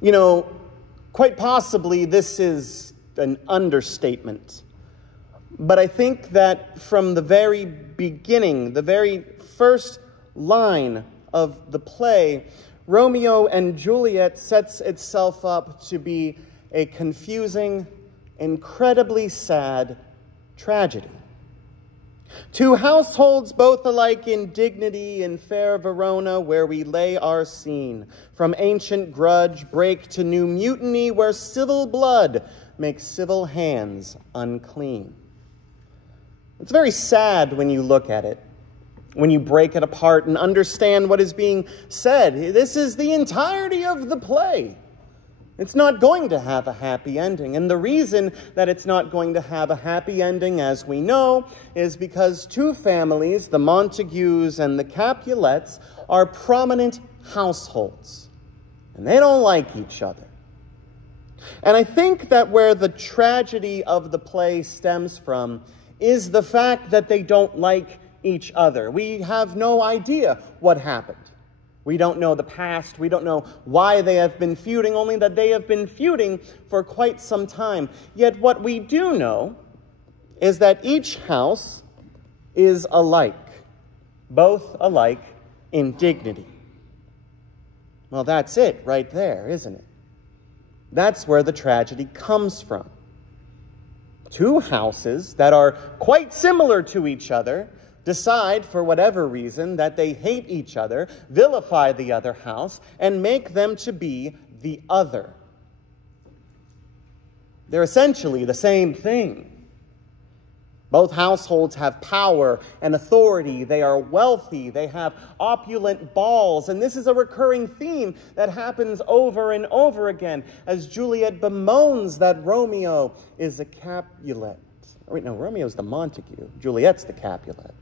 You know, quite possibly this is an understatement. But I think that from the very beginning, the very first line of the play, Romeo and Juliet sets itself up to be a confusing, incredibly sad tragedy. Two households, both alike in dignity, in fair Verona, where we lay our scene. From ancient grudge break to new mutiny, where civil blood makes civil hands unclean. It's very sad when you look at it, when you break it apart and understand what is being said. This is the entirety of the play. It's not going to have a happy ending. And the reason that it's not going to have a happy ending, as we know, is because two families, the Montagues and the Capulets, are prominent households. And they don't like each other. And I think that where the tragedy of the play stems from is the fact that they don't like each other. We have no idea what happened. We don't know the past. We don't know why they have been feuding, only that they have been feuding for quite some time. Yet what we do know is that each house is alike, both alike in dignity. Well, that's it right there, isn't it? That's where the tragedy comes from. Two houses that are quite similar to each other decide, for whatever reason, that they hate each other, vilify the other house, and make them to be the other. They're essentially the same thing. Both households have power and authority. They are wealthy. They have opulent balls. And this is a recurring theme that happens over and over again as Juliet bemoans that Romeo is a Capulet. Wait, no, Romeo's the Montague. Juliet's the Capulet.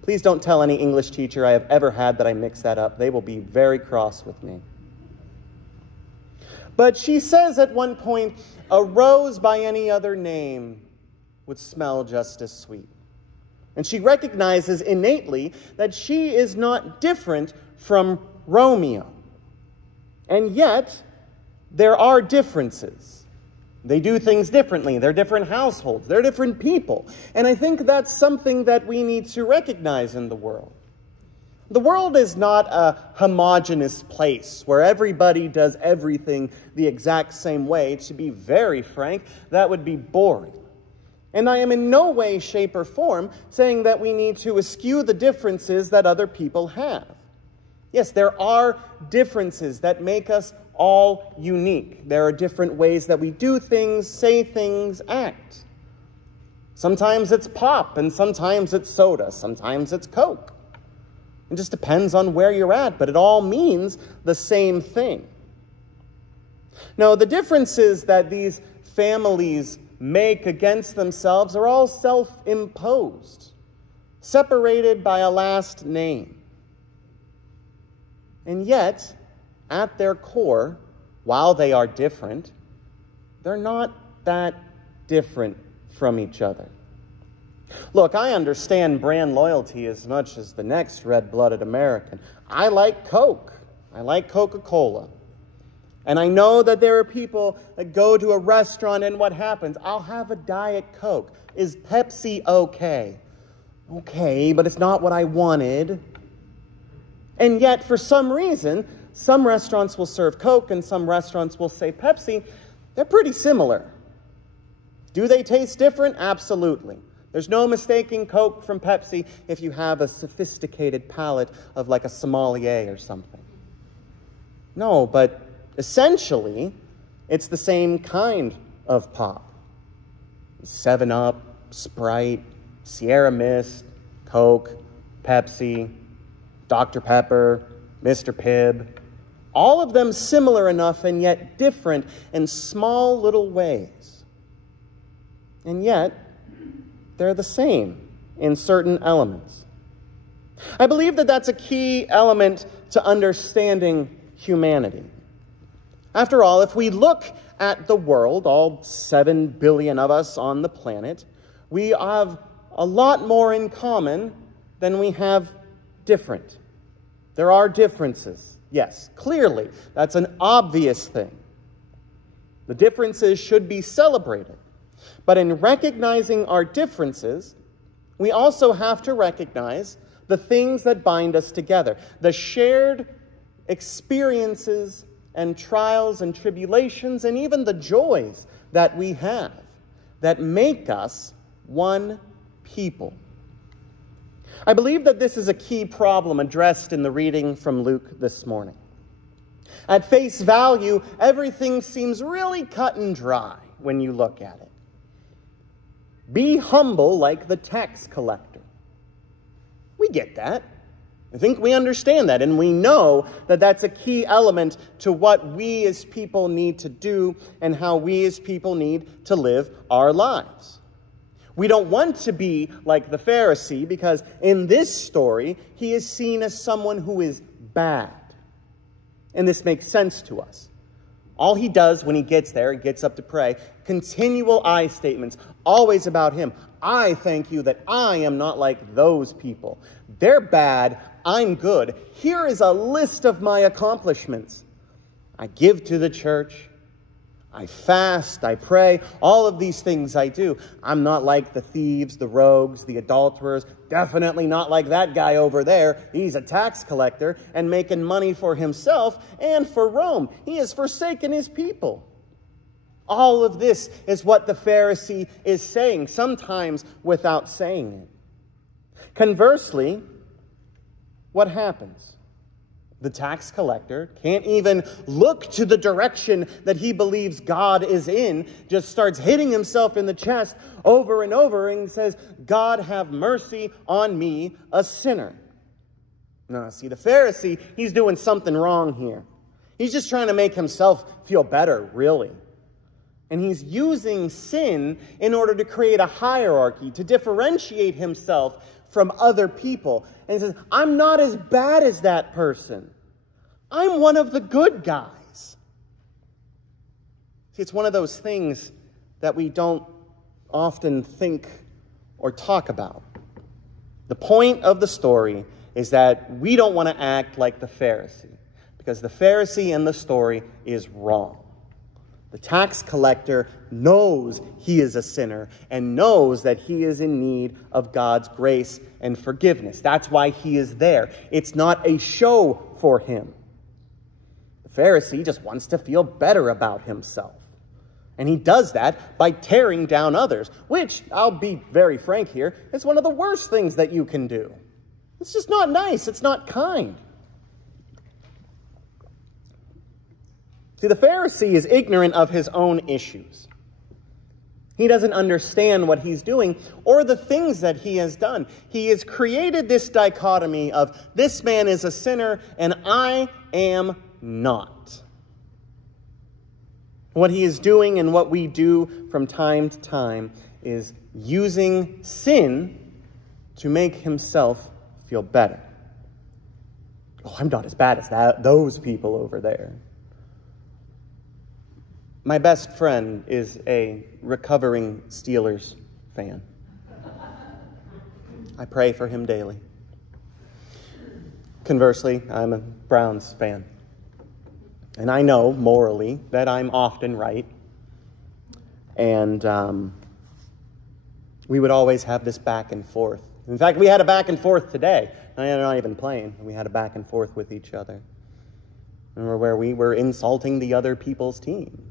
Please don't tell any English teacher I have ever had that I mix that up. They will be very cross with me. But she says at one point, a rose by any other name would smell just as sweet. And she recognizes innately that she is not different from Romeo. And yet, there are differences. They do things differently. They're different households. They're different people. And I think that's something that we need to recognize in the world. The world is not a homogeneous place where everybody does everything the exact same way. To be very frank, that would be boring. And I am in no way, shape, or form saying that we need to eschew the differences that other people have. Yes, there are differences that make us all unique. There are different ways that we do things, say things, act. Sometimes it's pop, and sometimes it's soda. Sometimes it's Coke. It just depends on where you're at, but it all means the same thing. Now, the differences that these families make against themselves are all self-imposed, separated by a last name. And yet, at their core, while they are different, they're not that different from each other. Look, I understand brand loyalty as much as the next red-blooded American. I like Coke. I like Coca-Cola. And I know that there are people that go to a restaurant and what happens? I'll have a Diet Coke. Is Pepsi okay? Okay, but it's not what I wanted. And yet, for some reason, some restaurants will serve Coke and some restaurants will say Pepsi. They're pretty similar. Do they taste different? Absolutely. There's no mistaking Coke from Pepsi if you have a sophisticated palate of like a sommelier or something. No, but essentially, it's the same kind of pop. 7-Up, Sprite, Sierra Mist, Coke, Pepsi, Dr. Pepper, Mr. Pibb. All of them similar enough and yet different in small little ways. And yet, they're the same in certain elements. I believe that that's a key element to understanding humanity. After all, if we look at the world, all 7 billion of us on the planet, we have a lot more in common than we have different. There are differences. Yes, clearly, that's an obvious thing. The differences should be celebrated. But in recognizing our differences, we also have to recognize the things that bind us together, the shared experiences and trials and tribulations and even the joys that we have that make us one people. I believe that this is a key problem addressed in the reading from Luke this morning. At face value, everything seems really cut and dry when you look at it. Be humble like the tax collector. We get that. I think we understand that, and we know that that's a key element to what we as people need to do and how we as people need to live our lives. We don't want to be like the Pharisee because in this story, he is seen as someone who is bad. And this makes sense to us. All he does when he gets there, he gets up to pray, continual I statements, always about him. I thank you that I am not like those people. They're bad, I'm good. Here is a list of my accomplishments. I give to the church. I fast, I pray, all of these things I do. I'm not like the thieves, the rogues, the adulterers, definitely not like that guy over there. He's a tax collector and making money for himself and for Rome. He has forsaken his people. All of this is what the Pharisee is saying, sometimes without saying it. Conversely, what happens? The tax collector can't even look to the direction that he believes God is in, just starts hitting himself in the chest over and over and says, God, have mercy on me, a sinner. Now, see, the Pharisee, he's doing something wrong here. He's just trying to make himself feel better, really. And he's using sin in order to create a hierarchy, to differentiate himself from other people. And he says, I'm not as bad as that person. I'm one of the good guys. See, it's one of those things that we don't often think or talk about. The point of the story is that we don't want to act like the Pharisee, because the Pharisee in the story is wrong. The tax collector knows he is a sinner and knows that he is in need of God's grace and forgiveness. That's why he is there. It's not a show for him. The Pharisee just wants to feel better about himself. And he does that by tearing down others, which, I'll be very frank here, is one of the worst things that you can do. It's just not nice. It's not kind. See, the Pharisee is ignorant of his own issues. He doesn't understand what he's doing or the things that he has done. He has created this dichotomy of this man is a sinner and I am not. What he is doing and what we do from time to time is using sin to make himself feel better. Oh, I'm not as bad as those people over there. My best friend is a recovering Steelers fan. I pray for him daily. Conversely, I'm a Browns fan. And I know morally that I'm often right. And we would always have this back and forth. In fact, we had a back and forth today. I'm not even playing. We had a back and forth with each other. Remember where we were insulting the other people's team.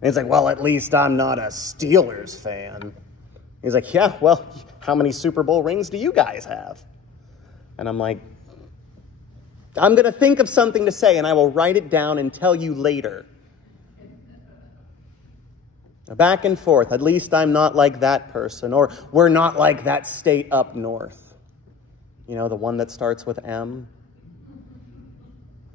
And he's like, well, at least I'm not a Steelers fan. He's like, yeah, well, how many Super Bowl rings do you guys have? And I'm like, I'm going to think of something to say, and I will write it down and tell you later. Back and forth. At least I'm not like that person. Or we're not like that state up north. You know, the one that starts with M.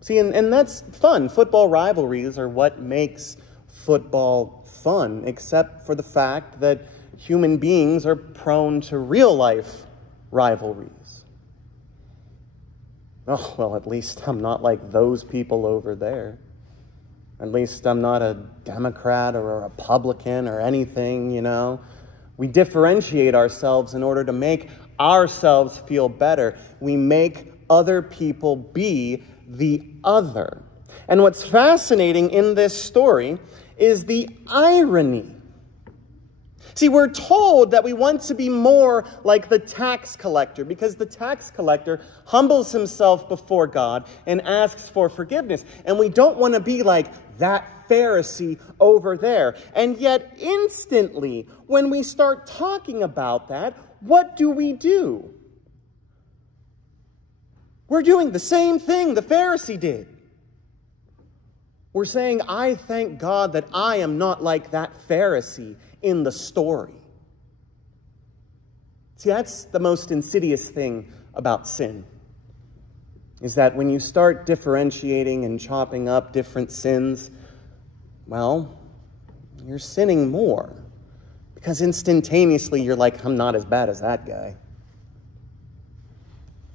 See, and that's fun. Football rivalries are what makes football fun, except for the fact that human beings are prone to real-life rivalries. Oh, well, at least I'm not like those people over there. At least I'm not a Democrat or a Republican or anything, you know. We differentiate ourselves in order to make ourselves feel better. We make other people be the other. And what's fascinating in this story is the irony. See, we're told that we want to be more like the tax collector, because the tax collector humbles himself before God and asks for forgiveness. And we don't want to be like that Pharisee over there. And yet, instantly, when we start talking about that, what do? We're doing the same thing the Pharisee did. We're saying, I thank God that I am not like that Pharisee in the story. See, that's the most insidious thing about sin, is that when you start differentiating and chopping up different sins, well, you're sinning more, because instantaneously you're like, I'm not as bad as that guy.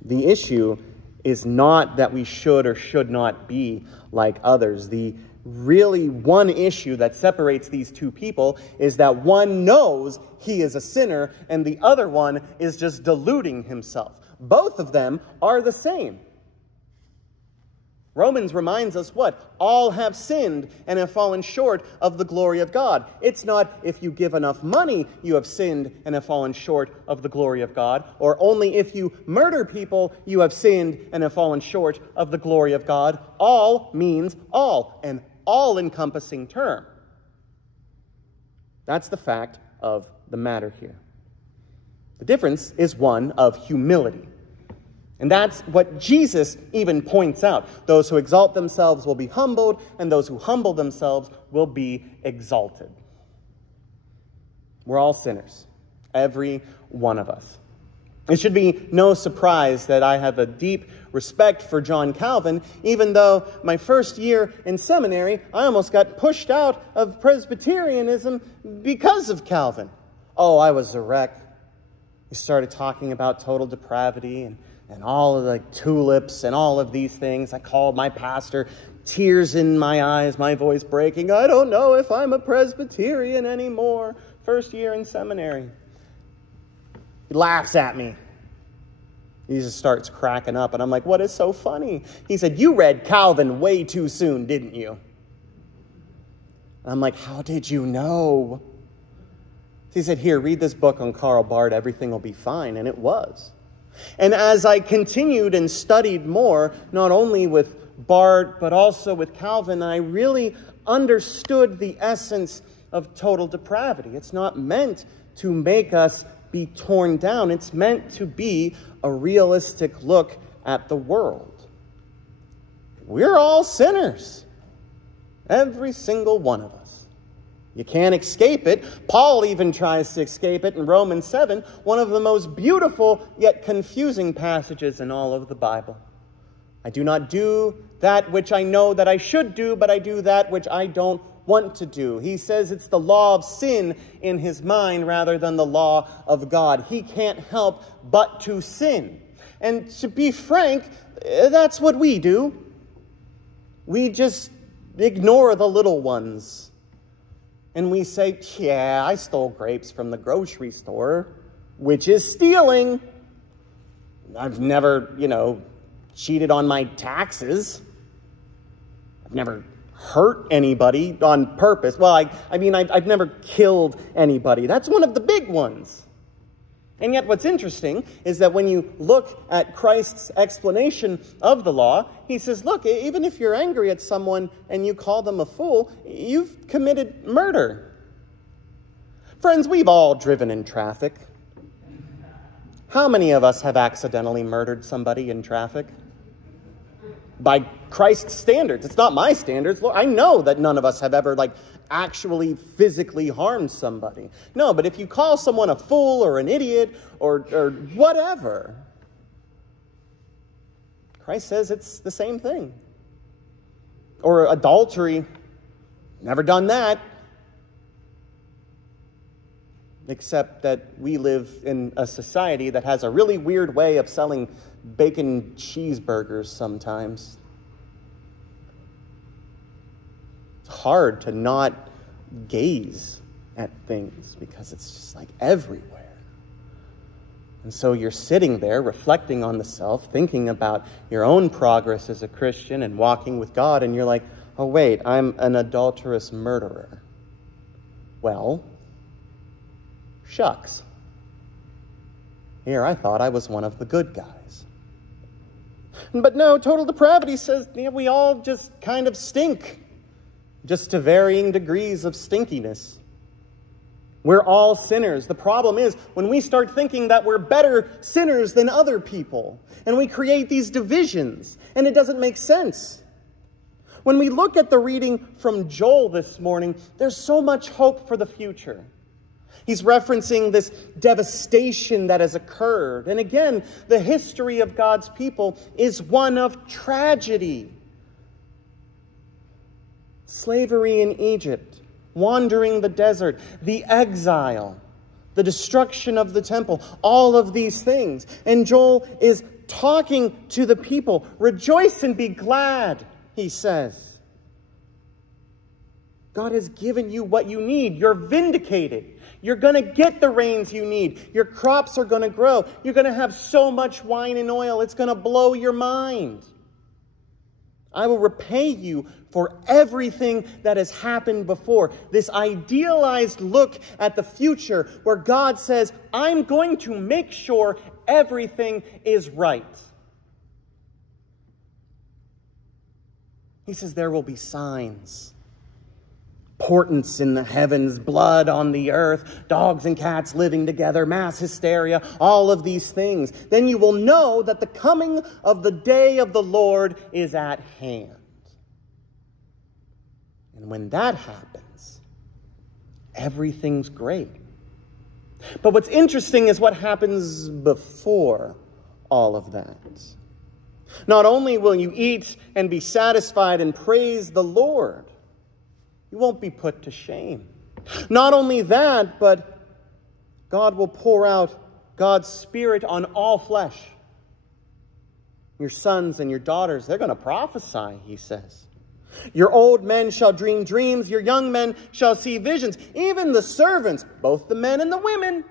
The issue is not that we should or should not be like others. The really one issue that separates these two people is that one knows he is a sinner and the other one is just deluding himself. Both of them are the same. Romans reminds us what? All have sinned and have fallen short of the glory of God. It's not if you give enough money you have sinned and have fallen short of the glory of God, or only if you murder people you have sinned and have fallen short of the glory of God. All means all, an all-encompassing term. That's the fact of the matter here. The difference is one of humility. And that's what Jesus even points out. Those who exalt themselves will be humbled, and those who humble themselves will be exalted. We're all sinners, every one of us. It should be no surprise that I have a deep respect for John Calvin, even though my first year in seminary, I almost got pushed out of Presbyterianism because of Calvin. Oh, I was a wreck. He started talking about total depravity and all of the tulips and all of these things. I called my pastor, tears in my eyes, my voice breaking. I don't know if I'm a Presbyterian anymore. First year in seminary. He laughs at me. He just starts cracking up. And I'm like, what is so funny? He said, you read Calvin way too soon, didn't you? And I'm like, how did you know? He said, here, read this book on Karl Barth. Everything will be fine. And it was. And as I continued and studied more, not only with Barth, but also with Calvin, I really understood the essence of total depravity. It's not meant to make us be torn down. It's meant to be a realistic look at the world. We're all sinners. Every single one of us. You can't escape it. Paul even tries to escape it in Romans 7, one of the most beautiful yet confusing passages in all of the Bible. I do not do that which I know that I should do, but I do that which I don't want to do. He says it's the law of sin in his mind rather than the law of God. He can't help but to sin. And to be frank, that's what we do. We just ignore the little ones. And we say, yeah, I stole grapes from the grocery store, which is stealing. I've never, cheated on my taxes. I've never hurt anybody on purpose. Well, I've never killed anybody. That's one of the big ones. And yet what's interesting is that when you look at Christ's explanation of the law, he says, look, even if you're angry at someone and you call them a fool, you've committed murder. Friends, we've all driven in traffic. How many of us have accidentally murdered somebody in traffic? By Christ's standards. It's not my standards. Lord, I know that none of us have ever, actually physically harmed somebody. No, but if you call someone a fool or an idiot or whatever, Christ says it's the same thing. Or adultery. Never done that. Except that we live in a society that has a really weird way of selling bacon cheeseburgers sometimes. It's hard to not gaze at things because it's just everywhere. And so you're sitting there reflecting on the self, thinking about your own progress as a Christian and walking with God, and you're like, oh wait, I'm an adulterous murderer. Well, shucks. Here I thought I was one of the good guys. But no, total depravity says we all just kind of stink, just to varying degrees of stinkiness. We're all sinners. The problem is when we start thinking that we're better sinners than other people, and we create these divisions, and it doesn't make sense. When we look at the reading from Joel this morning, there's so much hope for the future. He's referencing this devastation that has occurred. And again, the history of God's people is one of tragedy. Slavery in Egypt, wandering the desert, the exile, the destruction of the temple, all of these things. And Joel is talking to the people. Rejoice and be glad, he says. God has given you what you need. You're vindicated. You're going to get the rains you need. Your crops are going to grow. You're going to have so much wine and oil, it's going to blow your mind. I will repay you for everything that has happened before. This idealized look at the future where God says, I'm going to make sure everything is right. He says there will be signs. Portents in the heavens, blood on the earth, dogs and cats living together, mass hysteria, all of these things. Then you will know that the coming of the day of the Lord is at hand. And when that happens, everything's great. But what's interesting is what happens before all of that. Not only will you eat and be satisfied and praise the Lord, you won't be put to shame. Not only that, but God will pour out God's Spirit on all flesh. Your sons and your daughters, they're going to prophesy, he says. Your old men shall dream dreams. Your young men shall see visions. Even the servants, both the men and the women,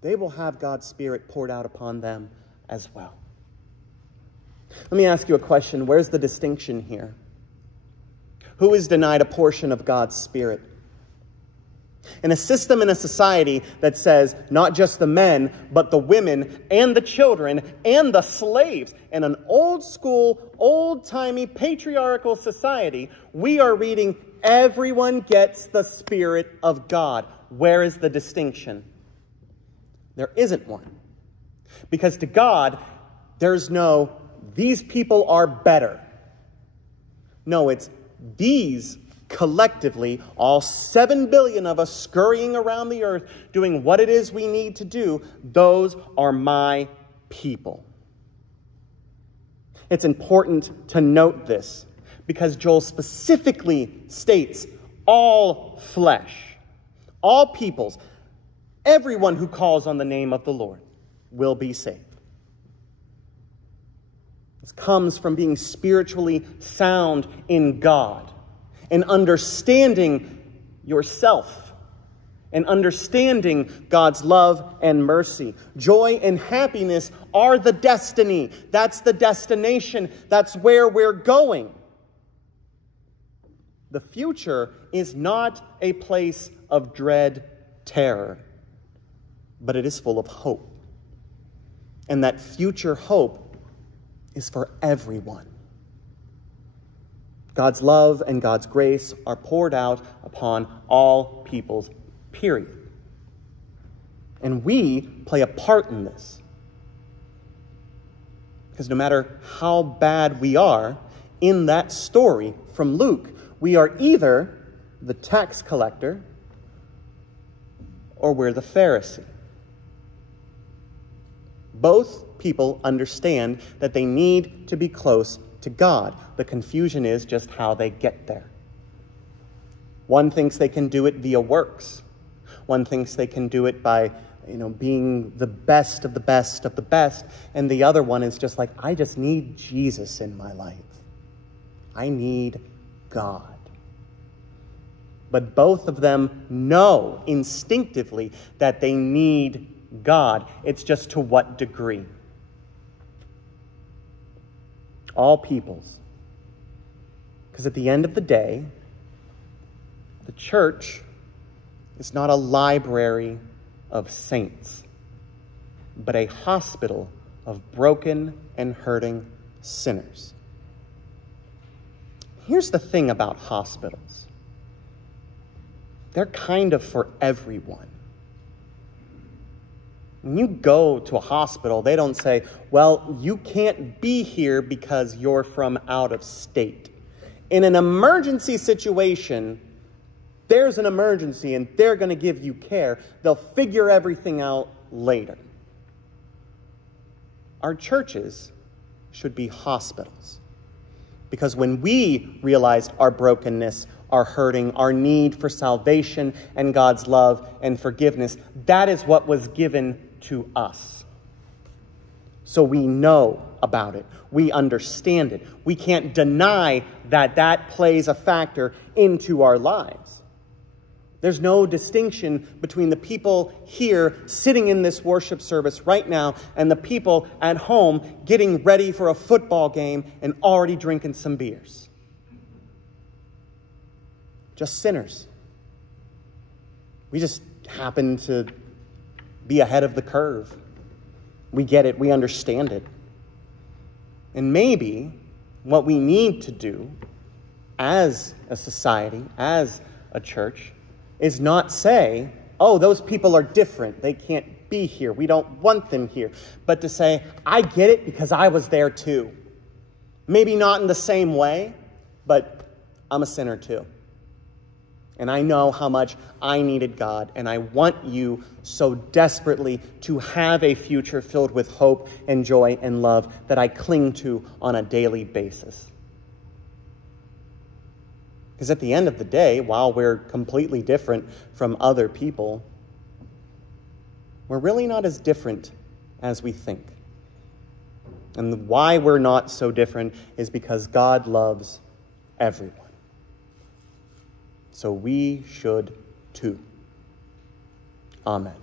they will have God's Spirit poured out upon them as well. Let me ask you a question. Where's the distinction here? Who is denied a portion of God's Spirit? In a system, in a society that says not just the men, but the women and the children and the slaves, in an old school, old-timey, patriarchal society, we are reading everyone gets the Spirit of God. Where is the distinction? There isn't one. Because to God, there's no, these people are better. No, it's these collectively, all 7 billion of us scurrying around the earth, doing what it is we need to do, those are my people. It's important to note this because Joel specifically states all flesh, all peoples, everyone who calls on the name of the Lord will be saved. This comes from being spiritually sound in God and understanding yourself and understanding God's love and mercy. Joy and happiness are the destiny. That's the destination. That's where we're going. The future is not a place of dread, terror, but it is full of hope. And that future hope is for everyone. God's love and God's grace are poured out upon all peoples, period. And we play a part in this. Because no matter how bad we are in that story from Luke, we are either the tax collector or we're the Pharisee. Both people understand that they need to be close to God. The confusion is just how they get there. One thinks they can do it via works. One thinks they can do it by, being the best of the best of the best. And the other one is just like, I just need Jesus in my life. I need God. but both of them know instinctively that they need God. It's just to what degree. All peoples. Because at the end of the day, the church is not a library of saints, but a hospital of broken and hurting sinners. Here's the thing about hospitals. They're kind of for everyone. When you go to a hospital, they don't say, well, you can't be here because you're from out of state. In an emergency situation, there's an emergency and they're going to give you care. They'll figure everything out later. Our churches should be hospitals. Because when we realized our brokenness, our hurting, our need for salvation and God's love and forgiveness, that is what was given to us. So we know about it. We understand it. We can't deny that that plays a factor into our lives. There's no distinction between the people here sitting in this worship service right now and the people at home getting ready for a football game and already drinking some beers. Just sinners. We just happen to be ahead of the curve. We get it. We understand it. And maybe what we need to do as a society, as a church, is not say, oh, those people are different. They can't be here. We don't want them here. But to say, I get it because I was there too. Maybe not in the same way, but I'm a sinner too. And I know how much I needed God, and I want you so desperately to have a future filled with hope and joy and love that I cling to on a daily basis. Because at the end of the day, while we're completely different from other people, we're really not as different as we think. And why we're not so different is because God loves everyone. So we should too. Amen.